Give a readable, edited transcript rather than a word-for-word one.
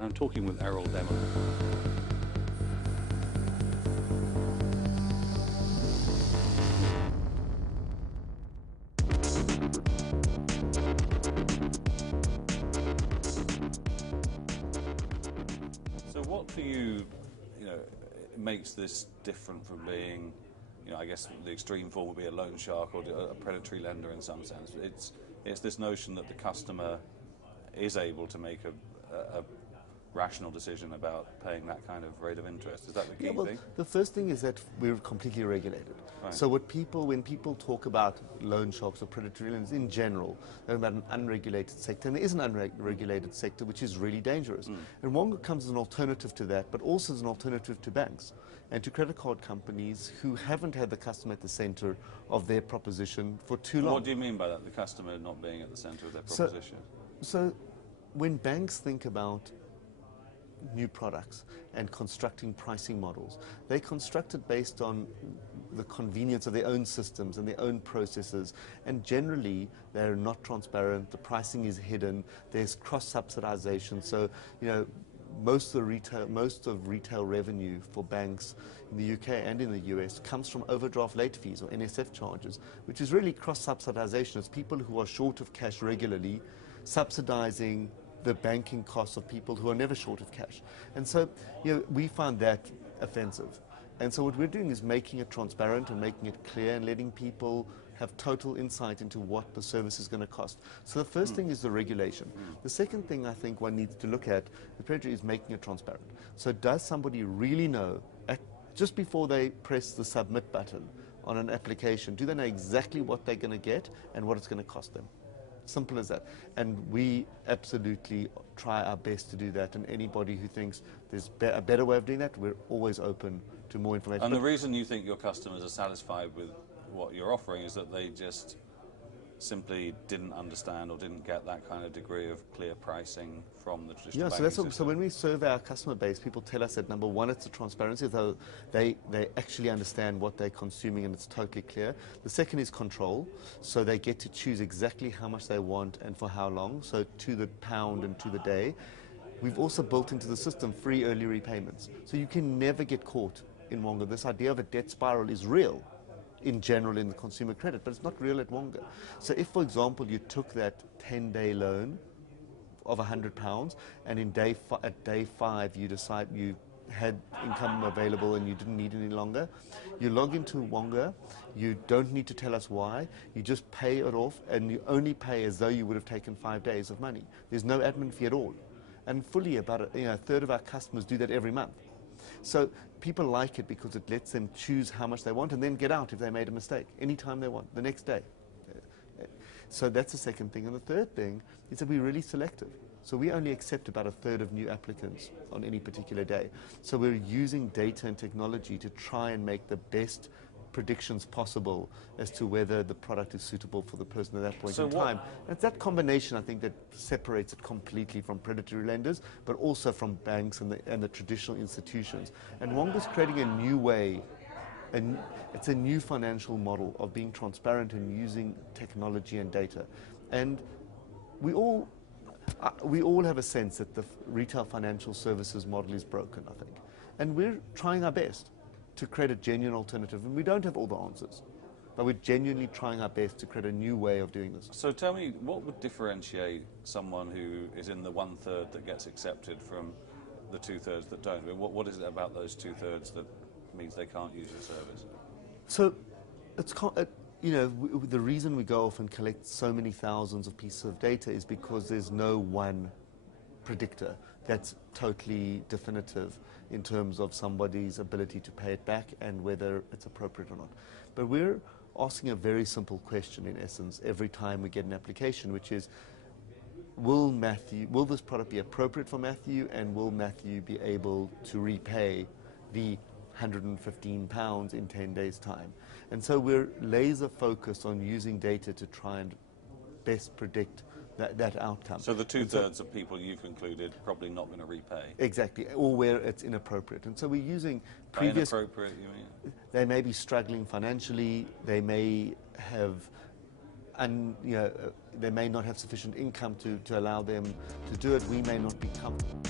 I'm talking with Errol Damelin. So what for you, makes this different from being, I guess the extreme form would be a loan shark or a predatory lender in some sense. It's this notion that the customer is able to make a rational decision about paying that kind of rate of interest. Is that the key thing? The first thing is that we're completely regulated. Right. So when people talk about loan sharks or predatory lenders in general, they're about an unregulated sector, and there is an unregulated sector which is really dangerous. And Wonga comes as an alternative to that, but also as an alternative to banks and to credit card companies who haven't had the customer at the center of their proposition for too long. What do you mean by that, the customer not being at the center of their proposition? So when banks think about new products and constructing pricing models, they construct it based on the convenience of their own systems and their own processes, and generally they're not transparent, the pricing is hidden, there's cross-subsidization. So most of retail revenue for banks in the UK and in the US comes from overdraft late fees or NSF charges, which is really cross-subsidization. It's people who are short of cash regularly subsidizing the banking costs of people who are never short of cash. And so, we find that offensive. And so what we're doing is making it transparent and making it clear and letting people have total insight into what the service is going to cost. So the first thing is the regulation. The second thing I think one needs to look at, the predatory, is making it transparent. So does somebody really know, just before they press the submit button on an application, do they know exactly what they're going to get and what it's going to cost them? Simple as that. And we absolutely try our best to do that, and anybody who thinks there's a better way of doing that, we're always open to more information. And the reason you think your customers are satisfied with what you're offering is that they just simply didn't understand or didn't get that kind of degree of clear pricing from the traditional banking system. So when we survey our customer base, people tell us that number one, it's the transparency, though they actually understand what they're consuming and it's totally clear. The second is control, so they get to choose exactly how much they want and for how long, so to the pound and to the day. We've also built into the system free early repayments, so you can never get caught in Wonga. This idea of a debt spiral is real in general in the consumer credit, but it's not real at Wonga. So if, for example, you took that 10-day loan of £100 and at day 5 you decide you had income available and you didn't need any longer, you log into Wonga, you don't need to tell us why, you just pay it off, and you only pay as though you would have taken 5 days of money. There's no admin fee at all. And fully about a third of our customers do that every month. So people like it because it lets them choose how much they want and then get out if they made a mistake anytime they want, the next day. So that's the second thing. And the third thing is that we're really selective. So we only accept about a third of new applicants on any particular day. So we're using data and technology to try and make the best predictions possible as to whether the product is suitable for the person at that point in time. And it's that combination, I think, that separates it completely from predatory lenders, but also from banks and the traditional institutions. And Wonga's creating a new way, and it's a new financial model of being transparent and using technology and data. And we all have a sense that the retail financial services model is broken, I think. And we're trying our best to create a genuine alternative, and we don't have all the answers, but we're genuinely trying our best to create a new way of doing this. So tell me, what would differentiate someone who is in the 1/3 that gets accepted from the 2/3 that don't? I mean, what is it about those 2/3 that means they can't use the service? So it's the reason we go off and collect so many thousands of pieces of data is because there's no one predictor that's totally definitive in terms of somebody's ability to pay it back and whether it's appropriate or not. But we're asking a very simple question, in essence, every time we get an application, which is, will this product be appropriate for Matthew, and will Matthew be able to repay the £115 in 10 days' time? And so we're laser focused on using data to try and best predict that outcome. So the 2/3 of people you've concluded probably not going to repay. Exactly, or where it's inappropriate. And so we're using previous... Inappropriate, you mean? They may be struggling financially, they may have... they may not have sufficient income to allow them to do it. We may not be comfortable.